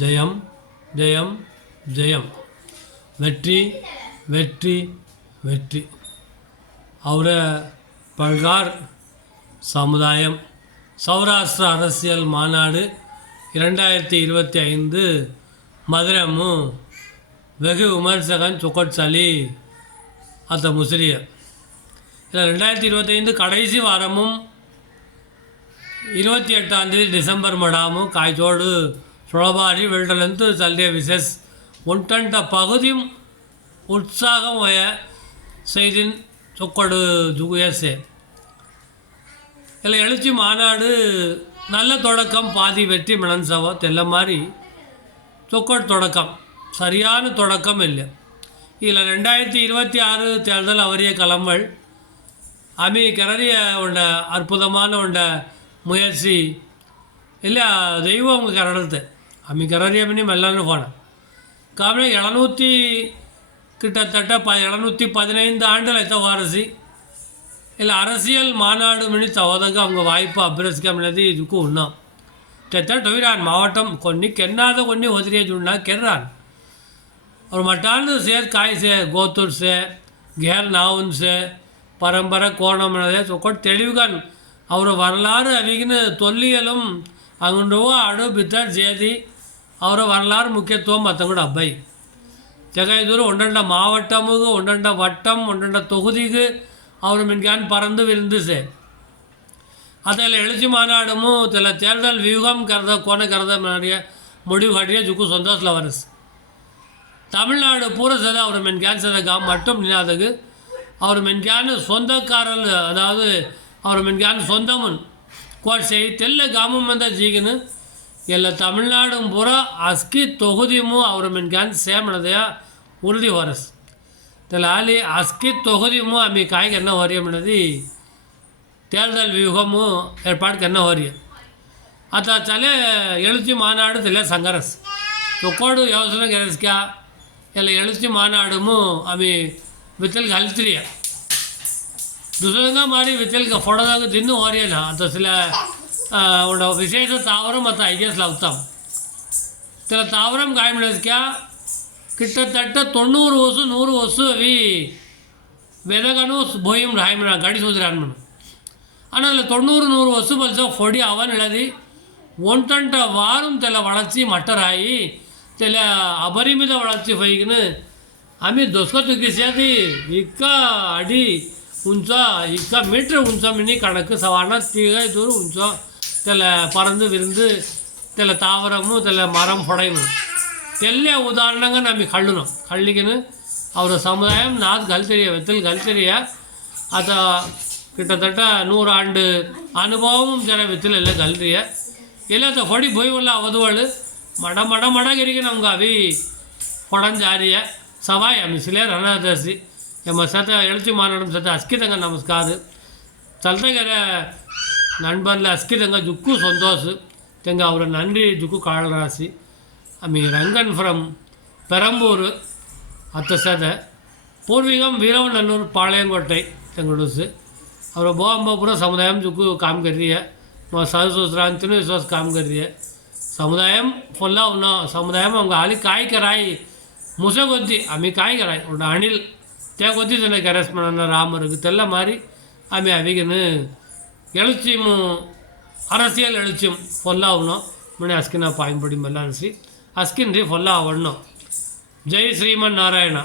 ஜெயம் ஜெயம் ஜெயம். வெற்றி வெற்றி வெற்றி. அவர பல்கார் சமுதாயம் சௌராஷ்டிர அரசியல் மாநாடு 2025 மதுரமு வெகு விமர்சகன் சுக்கட்சலி அத்த முசிறிய. இல்லை 2025 கடைசி வாரமும் 28 டிசೆಂಬರ್ ಮಡಾಮು ಕಾಯ್ಚೋಡು ಸುಳಬಾರಿ ವೆಲ್ಟಲಂತೂ ಚಲ್ದೆ ವಿಶೇಷ ಉಂಟಂಟ ಪಗುದಿಂ ಉತ್ಸಾಹಂ ವಯ செய்தின் சொக்கடு ஜுகுயசே. இல்லை எழுச்சி மாநாடு நல்ல தொடக்கம் பாதி வெற்றி மினன்சவோ தெல்ல மாதிரி சொக்கட் தொடக்கம் சரியான தொடக்கம் இல்லை. இதில் 2026 தேர்தல் அவரிய களங்கள் அமி கரரிய உண்ட அற்புதமான உண்ட முயற்சி இல்லை தெய்வம் அவங்க கரடுது அம்மி கரரிய பண்ணி மெல்லன்னு போனேன் காரணம் 700 கிட்டத்தட்ட 715 ஆண்டுகள் எத்த வாரசி இல்லை அரசியல் மாநாடு மணி தவதங்க அவங்க வாய்ப்பு அபிரசிக்கமினது இதுக்கு உண்ணாம் தெத்த டொய்ரான் மாவட்டம் కొన్ని ಕೆನ್ನಾದ కొన్ని ಹೊದಿರಿಯ ಜುಣ್ಣ ಕೆರ್ರಾನ್ और मटान से काय से गोतुर से घेर नाउन से परंपरा कोणम चौकट तेलिवगन और वरलाறு अविगिन தொல்லியலும் अंगुंडुव अडु बितर जेदी और वरलाறு मुख्यत्वम अतंगुड अब्बाई जगैदूर उंडंड मावट्टमुगु उंडंड वट्टम उंडंड தொகுதிக்கு அவர் மின்கான் பறந்து விருந்து சே அதில் எழுச்சி மாநாடுமு சில தேர்தல் வியூகம் கருத கோண கருத முடிவு காட்டிய ஜுக்கு சந்தோஷத்தில் வரசு தமிழ்நாடு பூரா சேத அவர் மென்கான் சேத காம் மட்டும் நினாதகு அவர் மென்கான் சொந்தக்காரல் அதாவது அவர் மென்கான் சொந்தமுன் கோட் செய் தெல்ல காமம் வந்த ஜீகனு ಎಲ್ಲ தமிழ்நாடும் பூரா அஸ்கி தொகுதிமு அவர் மென்கான் சேமனதையா உறுதி வரசு தெலாலி அஸ்கி தொகுதிமு அம்மி காய்க்கு என்ன ಹೊರಿಯಮனது தேர்தல் வியூகமு ஏற்பாடுக்கு என்ன ಹೊರಿಯ அத்த ಚಲೆ எழுச்சி மாநாடு தெல்ல சங்கரஸ் தொக்கோடு யோசனை ಗೆರಸ್ಕ್ಯಾ ಎಲ್ಲ எழுச்சி மாநாடுமு ಅಮ್ಮಿ ವಿತಲ್ಗೆ ಹಲ್ತ್ರಿಯ ದುಸರಂಗ ಮಾಡಿ ವಿತಲ್ಗೆ ಫೋಡೋದಾಗ ದಿನ್ನೂ ಹೊರಿಯನ ಅಂತ ಸಿಲ ಒಂದು ವಿಶೇಷ ತಾವರಂ ಮತ್ತು ಐಡಿಯಾಸ್ ಲಾಗ್ತಾಂ சில தாவரம் காயமிழஸ்க்கா கிட்டத்தட்ட 90 வருஷம் 100 வருஷம் அவி வெதகனு போயும் ராயமன ಗಾಡಿ ಸೋದ್ರಾನ್ಮನ ஆனால் 90-100 வருஷம் பல்ச பொடி அவன் எழுதி ஒன்றண்ட வாரம் தெல வளர்ச்சி மட்டராயி தெல அபரிமித வளர்ச்சி பைக்குன்னு आम्ही दोस्कतुकी सेदी इक्का अडी उंच इक्का मीटर उंच मिनी कणक सवाना तीगा दूर उंच त्याला परंद विरुंद त्याला तावरमु त्याला मरम पडयमु तेल्ले उदाहरणंगा आम्ही कळ्ळुनो कळ्ळिगेन ಅವರ சமுதாயம் நாத் கல்தெரிய வெத்தல் கல்தெரிய அத கிட்டத்தட்ட 100 ஆண்டு அனுபவமும் ஜன வெத்தல் ಎಲ್ಲ கல்தெரிய ಎಲ್ಲ ಹೊಡಿ போய்வಲ್ಲ ಅವದುವಳು ಮಡ ಮಡ ಮಡಗಿರಿಗೆ ನಮ್ಗೆ ಅವಿ ಹೊಡಂಜಾರಿಯ सवाई मिसले रणदर्शी एम सत எழுச்சி மாநாடும் सत अस्कितंग नमस्कार चलते गए नண்பர்ல अस्कितंग जुक्कु संतोष तेंग और नंदी जुक्कु काळरासी अमी रंगन फ्रम पेरंबूर अत सद पूर्विकम वीरवनल्लूर पाळयंकोट्टै तेंगडूस और बोअंबापुर समुदाय जुक्कु काम कर रही है सहसुसरांतिनु विश्वास काम कर रही है समुदाय फुल्ला उन्ना समुदाय हम हाली काय कराई मुसे गोदी आम्ही काय कराय उंड अनिल त्या गोदी त्याने गॅरेस म्हणा रामरग त्याला मारी आम्ही अविगन எழுச்சிமு அரசியல் எழுச்சியும் பொல்லாவணும் மணி அஸ்கினா பாயன்படி மெல்லாம் அஸ்கின் ரீ பொல்லா அவண்ணம் ஜெய் ஸ்ரீமன் நாராயணா.